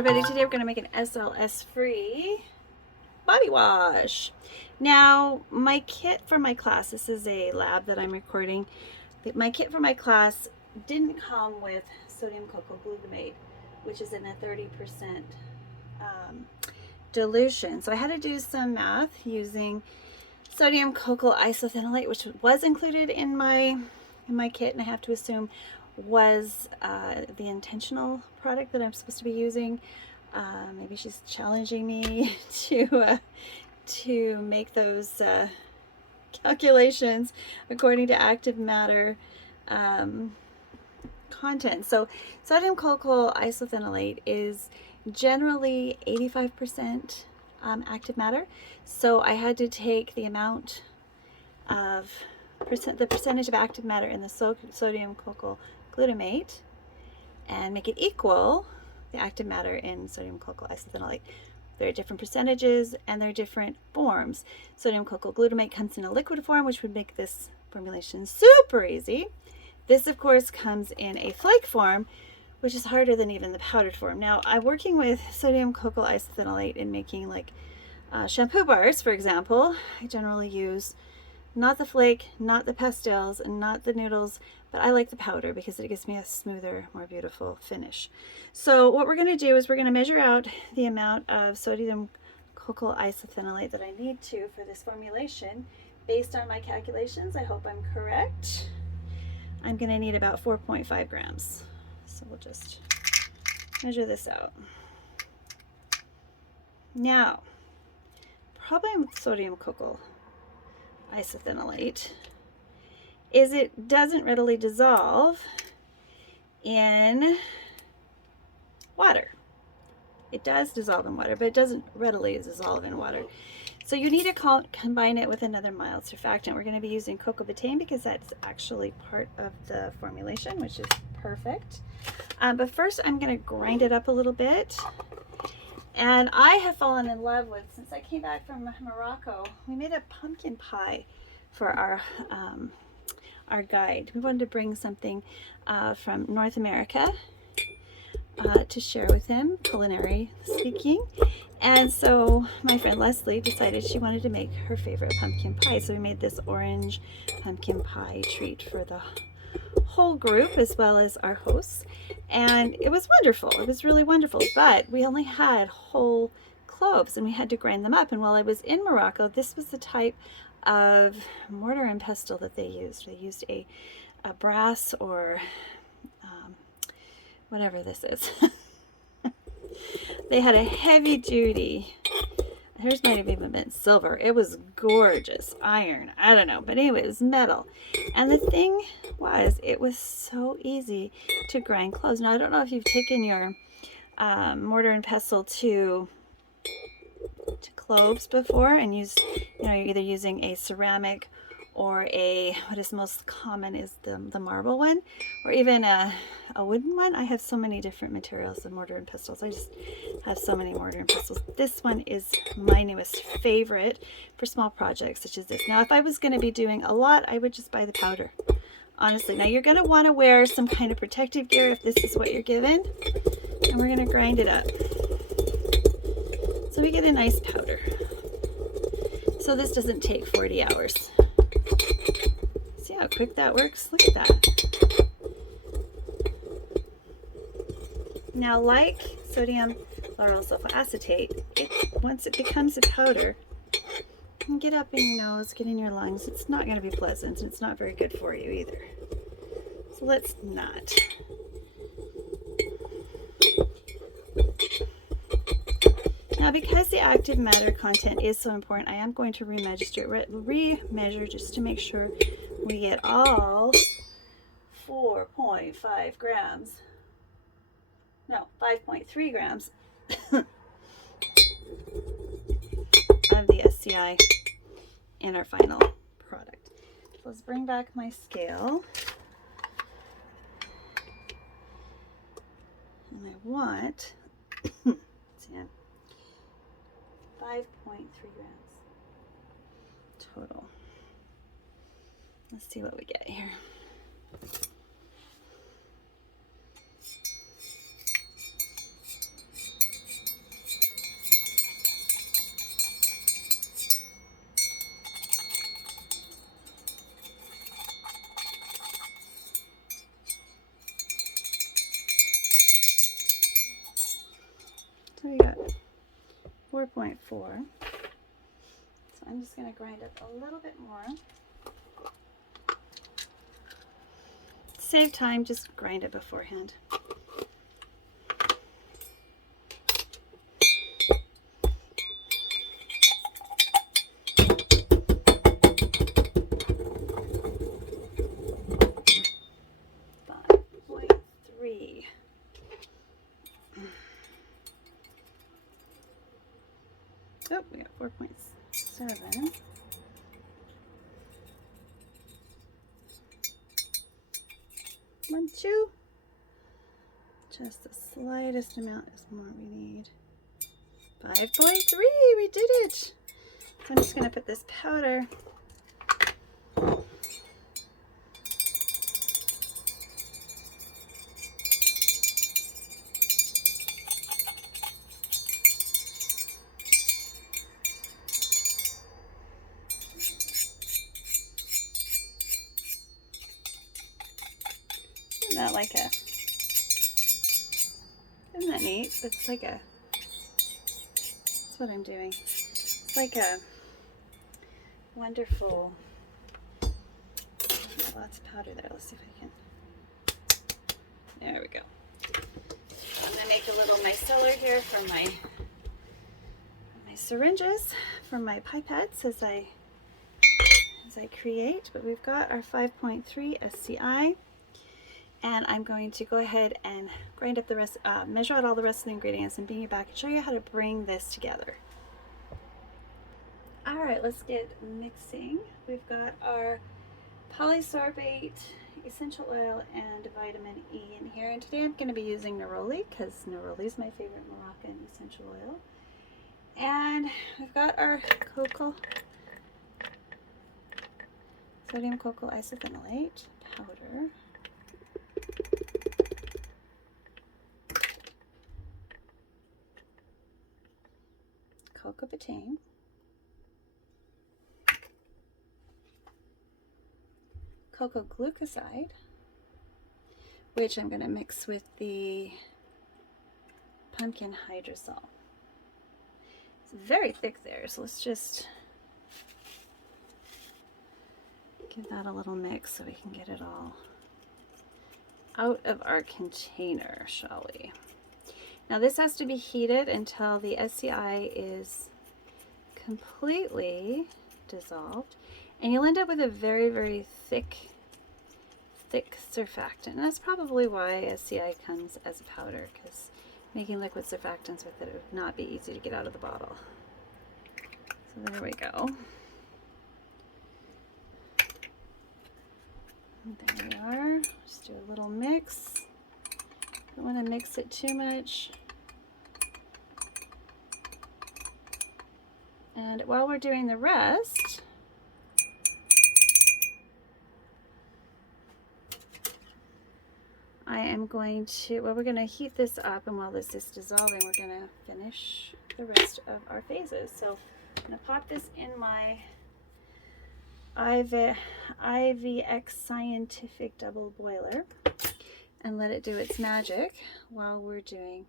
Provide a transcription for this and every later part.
everybody, today we're going to make an SLS Free Body Wash. Now, my kit for my class, this is a lab that I'm recording, my kit for my class didn't come with sodium cocoa glutamate, which is in a 30% dilution. So I had to do some math using sodium cocoa isophenolate, which was included in my kit, and I have to assume was the intentional product that I'm supposed to be using. Maybe she's challenging me to make those calculations according to active matter content. So sodium cocoa isophenolate is generally 85% active matter. So I had to take the amount of the percentage of active matter in the sodium cocoa glutamate and make it equal the active matter in sodium cocoa isophenolate. There are different percentages and there are different forms. Sodium cocoa glutamate comes in a liquid form, which would make this formulation super easy. This, of course, comes in a flake form, which is harder than even the powdered form. Now, I'm working with sodium cocoa isophenolate in making like shampoo bars, for example. I generally use not the flake, not the pastels, and not the noodles, but I like the powder because it gives me a smoother, more beautiful finish. So what we're going to do is we're going to measure out the amount of sodium cocoa isophenolate that I need for this formulation based on my calculations. I hope I'm correct. I'm going to need about 4.5 grams. So we'll just measure this out. Now, problem with sodium cocoa isophenolate is it doesn't readily dissolve in water. It does dissolve in water, but it doesn't readily dissolve in water. So you need to combine it with another mild surfactant. We're going to be using cocoa betaine because that's actually part of the formulation, which is perfect. But first I'm going to grind it up a little bit. And I have fallen in love with, since I came back from Morocco, we made a pumpkin pie for our guide. We wanted to bring something from North America to share with him, culinary speaking. And so my friend Leslie decided she wanted to make her favorite pumpkin pie. So we made this orange pumpkin pie treat for the whole group as well as our hosts, and it was wonderful. It was really wonderful, but we only had whole cloves and we had to grind them up. And while I was in Morocco, this was the type of mortar and pestle that they used. They used a brass or whatever this is. They had a heavy duty, hers might have even been silver. It was gorgeous. Iron, I don't know, but anyway, it was metal. And the thing was, it was so easy to grind cloves. Now, I don't know if you've taken your mortar and pestle to cloves before and used, you're either using a ceramic or what is most common is the marble one, or even a wooden one. I have so many different materials of mortar and pestles. I just have so many mortar and pestles. This one is my newest favorite for small projects such as this. Now, if I was going to be doing a lot, I would just buy the powder, honestly. Now, you're going to want to wear some kind of protective gear if this is what you're given, and we're going to grind it up so we get a nice powder. So this doesn't take 40 hours. See how quick that works? Look at that. Now, like sodium lauryl sulfoacetate, once it becomes a powder, it can get up in your nose, get in your lungs. It's not going to be pleasant, and it's not very good for you either. So let's not. Now, because the active matter content is so important, I am going to remeasure just to make sure we get all 4.5 grams. No, 5.3 grams of the SCI in our final product. So let's bring back my scale. And I want 5.3 grams total. Let's see what we get here. before. So I'm just going to grind up a little bit more. Save time, just grind it beforehand. Oh, we got 4.7. One, two. Just the slightest amount is more we need. 5.3, we did it. So I'm just going to put this powder not like a, isn't that neat? It's like a, that's what I'm doing. It's like a wonderful, lots of powder there. Let's see if I can, there we go. I'm gonna make a little micellar here for my syringes, for my pipettes as I create, but we've got our 5.3 SCI. And I'm going to go ahead and grind up the rest, measure out all the rest of the ingredients and bring you back and show you how to bring this together. All right, let's get mixing. We've got our polysorbate, essential oil, and vitamin E in here. And today I'm going to be using neroli because neroli is my favorite Moroccan essential oil. And we've got our sodium cocoa isophenolate powder. Cocoa betaine, cocoa glucoside, which I'm going to mix with the pumpkin hydrosol. It's very thick there, so let's just give that a little mix so we can get it all out of our container, shall we? Now this has to be heated until the SCI is completely dissolved, and you'll end up with a very, very thick surfactant. And that's probably why SCI comes as a powder, because making liquid surfactants with it would not be easy to get out of the bottle. So there we go. And there we are. Just do a little mix. Don't want to mix it too much. And while we're doing the rest, I am going to, well, we're going to heat this up, and while this is dissolving, we're going to finish the rest of our phases. So I'm going to pop this in my IVX scientific double boiler and let it do its magic while we're doing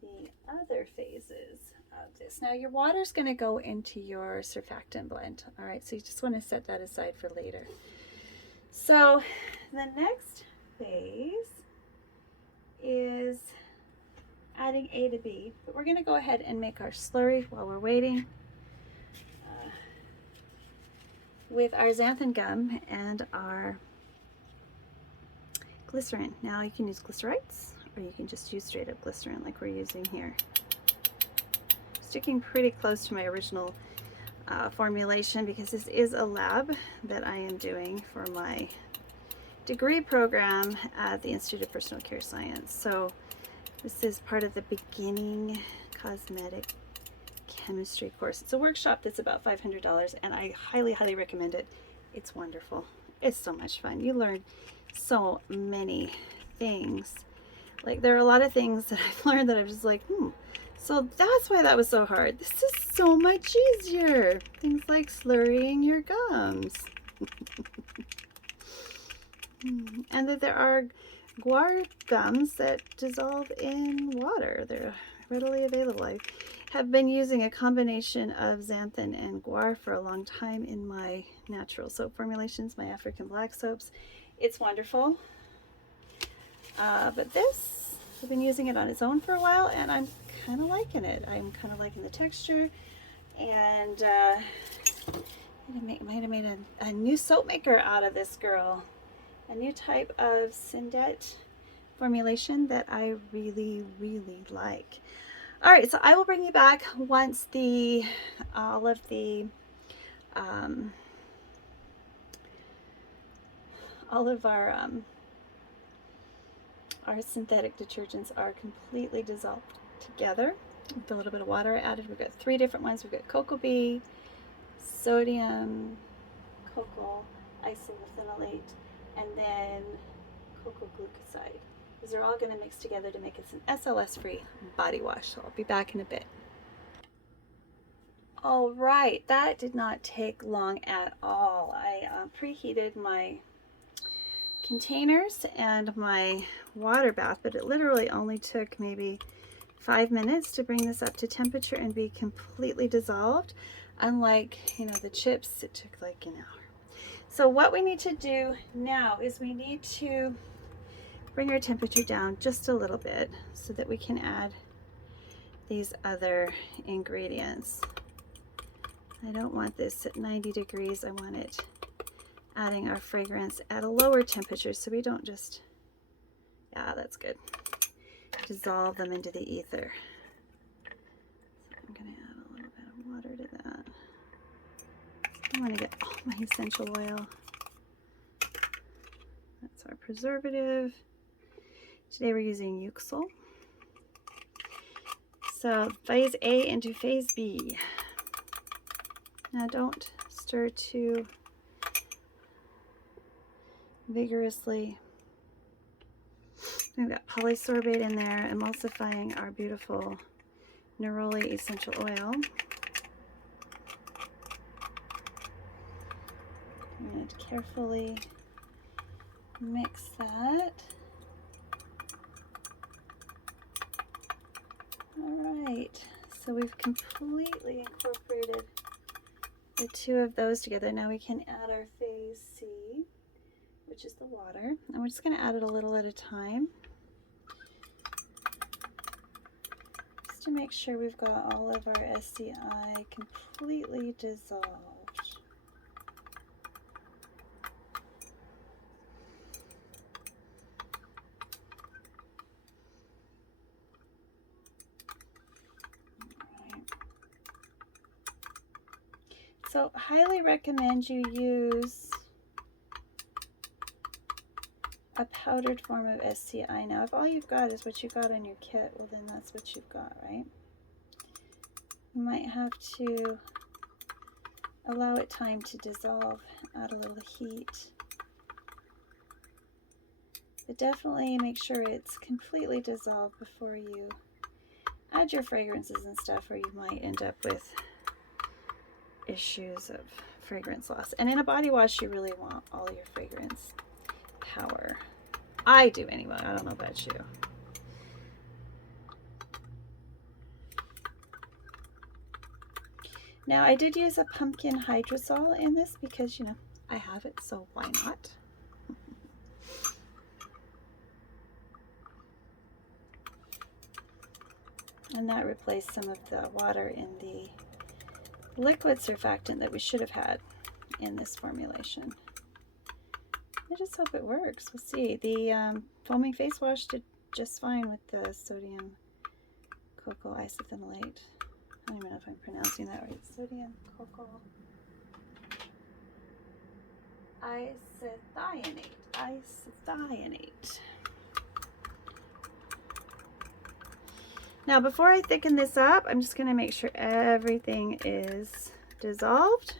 the other phases of this. Now your water is going to go into your surfactant blend. All right, so you just want to set that aside for later. So the next phase is adding A to B, but we're going to go ahead and make our slurry while we're waiting with our xanthan gum and our glycerin. Now you can use glycerites, or you can just use straight up glycerin like we're using here. Sticking pretty close to my original formulation because this is a lab that I am doing for my degree program at the Institute of Personal Care Science. So this is part of the beginning cosmetic chemistry course. It's a workshop that's about $500, and I highly, highly recommend it. It's wonderful. It's so much fun. You learn so many things. Like, there are a lot of things that I've learned that I'm just like, so that's why that was so hard. This is so much easier. Things like slurrying your gums. And that there are guar gums that dissolve in water. They're readily available. have been using a combination of xanthan and guar for a long time in my natural soap formulations, my African black soaps. It's wonderful. But this, I've been using it on its own for a while, and I'm kind of liking it. I'm kind of liking the texture, and might have made a new soap maker out of this girl. A new type of Syndet formulation that I really, really like. All right, so I will bring you back once all of our synthetic detergents are completely dissolved together with a little bit of water added. We've got 3 different ones. We've got cocoa bee, sodium, cocoa isophenolate, and then cocoa glucoside. These are all going to mix together to make us an SLS free body wash. So I'll be back in a bit. All right, that did not take long at all. I preheated my containers and my water bath, but it literally only took maybe 5 minutes to bring this up to temperature and be completely dissolved. Unlike, you know, the chips, it took like an hour. So what we need to do now is we need to bring our temperature down just a little bit so that we can add these other ingredients. I don't want this at 90 degrees. I want it adding our fragrance at a lower temperature so we don't just, yeah, that's good, dissolve them into the ether. So I'm going to add a little bit of water to that. I want to get all my essential oil. That's our preservative. Today we're using Euxol. So phase A into phase B. Now don't stir too vigorously. We've got polysorbate in there, emulsifying our beautiful neroli essential oil. I'm going to carefully mix that. All right, so we've completely incorporated the 2 of those together. Now we can add our phase C, which is the water, and we're just going to add it a little at a time, just to make sure we've got all of our SCI completely dissolved. So highly recommend you use a powdered form of SCI. Now, if all you've got is what you got in your kit, well then that's what you've got, right? You might have to allow it time to dissolve, add a little heat. But definitely make sure it's completely dissolved before you add your fragrances and stuff, or you might end up with issues of fragrance loss. And in a body wash, you really want all your fragrance power. I do anyway. I don't know about you. Now, I did use a pumpkin hydrosol in this because, you know, I have it, so why not? And that replaced some of the water in the liquid surfactant that we should have had in this formulation. I just hope it works. We'll see. The foaming face wash did just fine with the sodium cocoa isophenolate. I don't even know if I'm pronouncing that right. Sodium cocoa isothianate. Now, before I thicken this up, I'm just going to make sure everything is dissolved,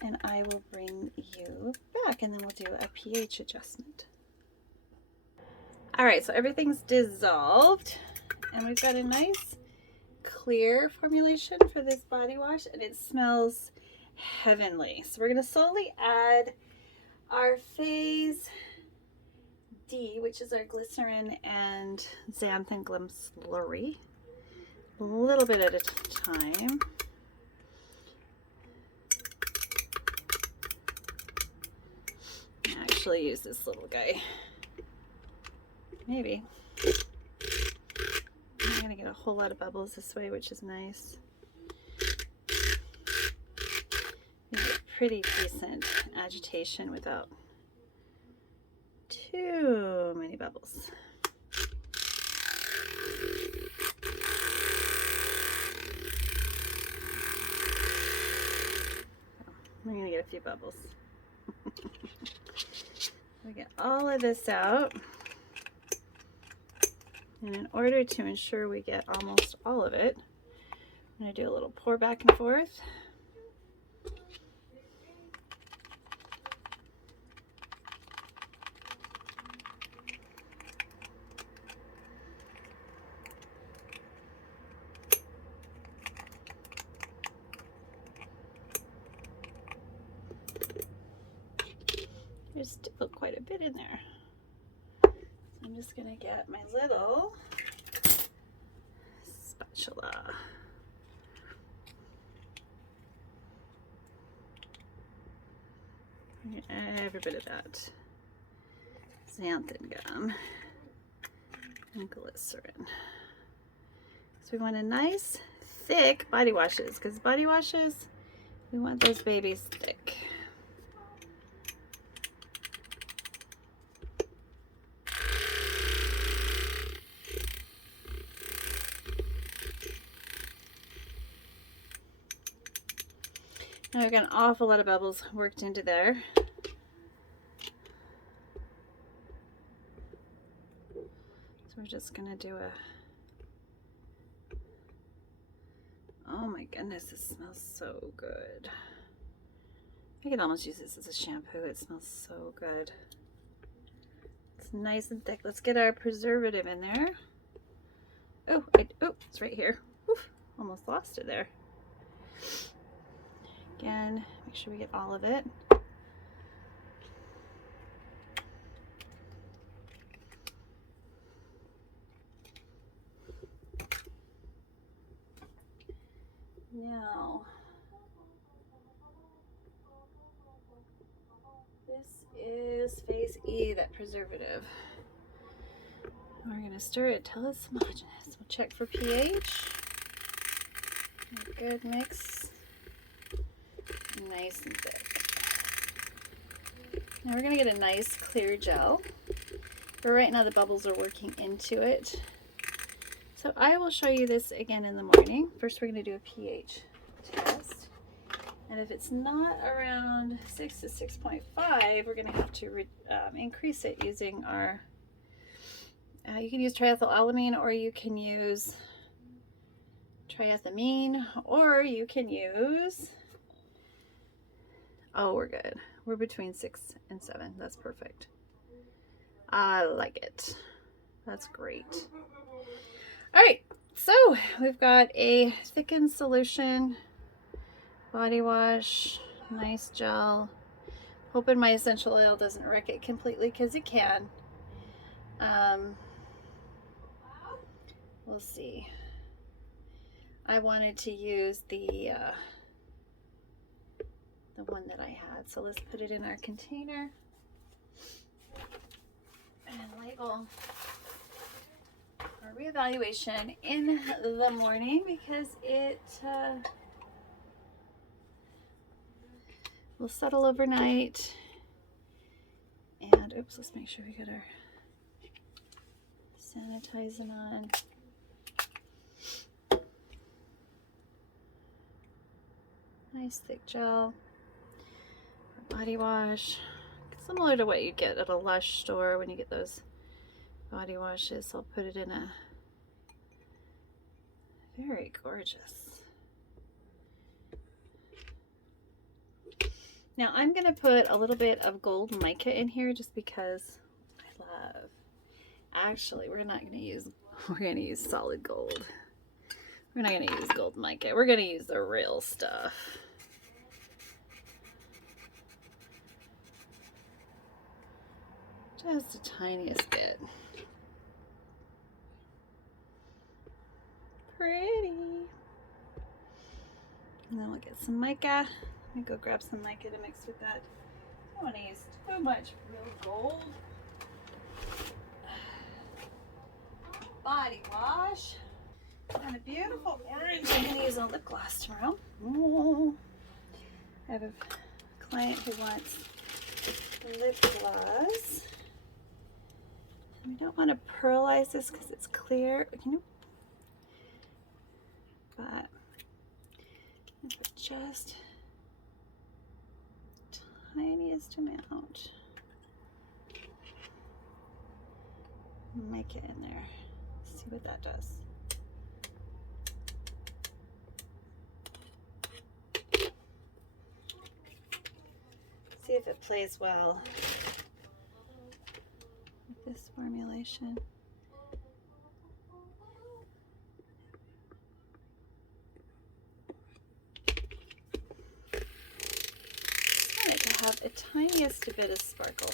and I will bring you back, and then we'll do a pH adjustment. All right, so everything's dissolved, and we've got a nice clear formulation for this body wash, and it smells heavenly. So we're going to slowly add our phase D, which is our glycerin and xanthan glim slurry. a little bit at a time. Actually use this little guy. Maybe. I'm gonna get a whole lot of bubbles this way, which is nice. You get pretty decent agitation without too many bubbles. I'm gonna get a few bubbles. We get all of this out. And in order to ensure we get almost all of it, I'm going to do a little pour back and forth. There's still quite a bit in there. So I'm just going to get my little spatula. Get every bit of that xanthan gum and glycerin. So we want a nice thick body washes, because body washes, we want those babies thick. Now we've got an awful lot of bubbles worked into there. So we're just gonna do a, oh my goodness, this smells so good. I could almost use this as a shampoo. It smells so good. It's nice and thick. Let's get our preservative in there. Oh, it's right here. Oof, almost lost it there. Again, make sure we get all of it. Now, this is phase E, that preservative. We're going to stir it till it's homogeneous. We'll check for pH. A good mix. Nice and thick. Now we're going to get a nice clear gel. But right now the bubbles are working into it. So I will show you this again in the morning. First we're going to do a pH test. And if it's not around 6 to 6.5, we're going to have to increase it using our, you can use triethylamine, or you can use triethamine, or you can use, oh, we're good. We're between 6 and 7. That's perfect. I like it. That's great. All right, so we've got a thickened solution, body wash, nice gel. Hoping my essential oil doesn't wreck it completely, because it can. We'll see. I wanted to use the one that I had, so let's put it in our container and label our reevaluation in the morning, because it will settle overnight. And oops, let's make sure we got our sanitizing on. Nice thick gel. Our body wash, similar to what you get at a Lush store when you get those body washes. So I'll put it in a very gorgeous. Now I'm going to put a little bit of gold mica in here, just because I love, actually we're going to use solid gold. We're not going to use gold mica. We're going to use the real stuff. Just the tiniest bit. Pretty. some mica. Let me go grab some mica to mix with that. I don't want to use too much real gold. Body wash. And a beautiful orange. I'm going to use on lip gloss tomorrow. Oh. I have a client who wants lip gloss. And we don't want to pearlize this because it's clear. But just tiniest amount. Make it in there. See what that does. See if it plays well with this formulation. I want it to have a tiniest bit of sparkle,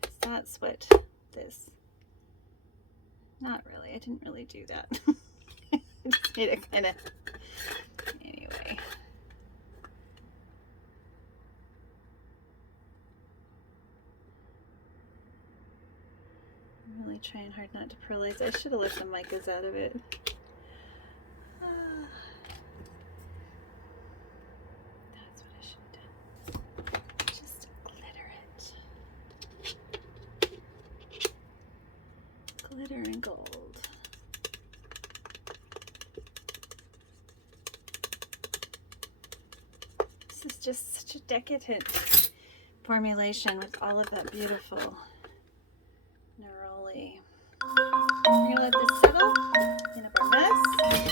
because that's what this, not really, I didn't really do that. I just made it kind of, anyway. I'm really trying hard not to pearlize. I should have left the micas out of it. That's what I should have done. Just glitter it. Glitter and gold. This is just such a decadent formulation with all of that beautiful neroli. We're gonna let this settle, clean up our mess.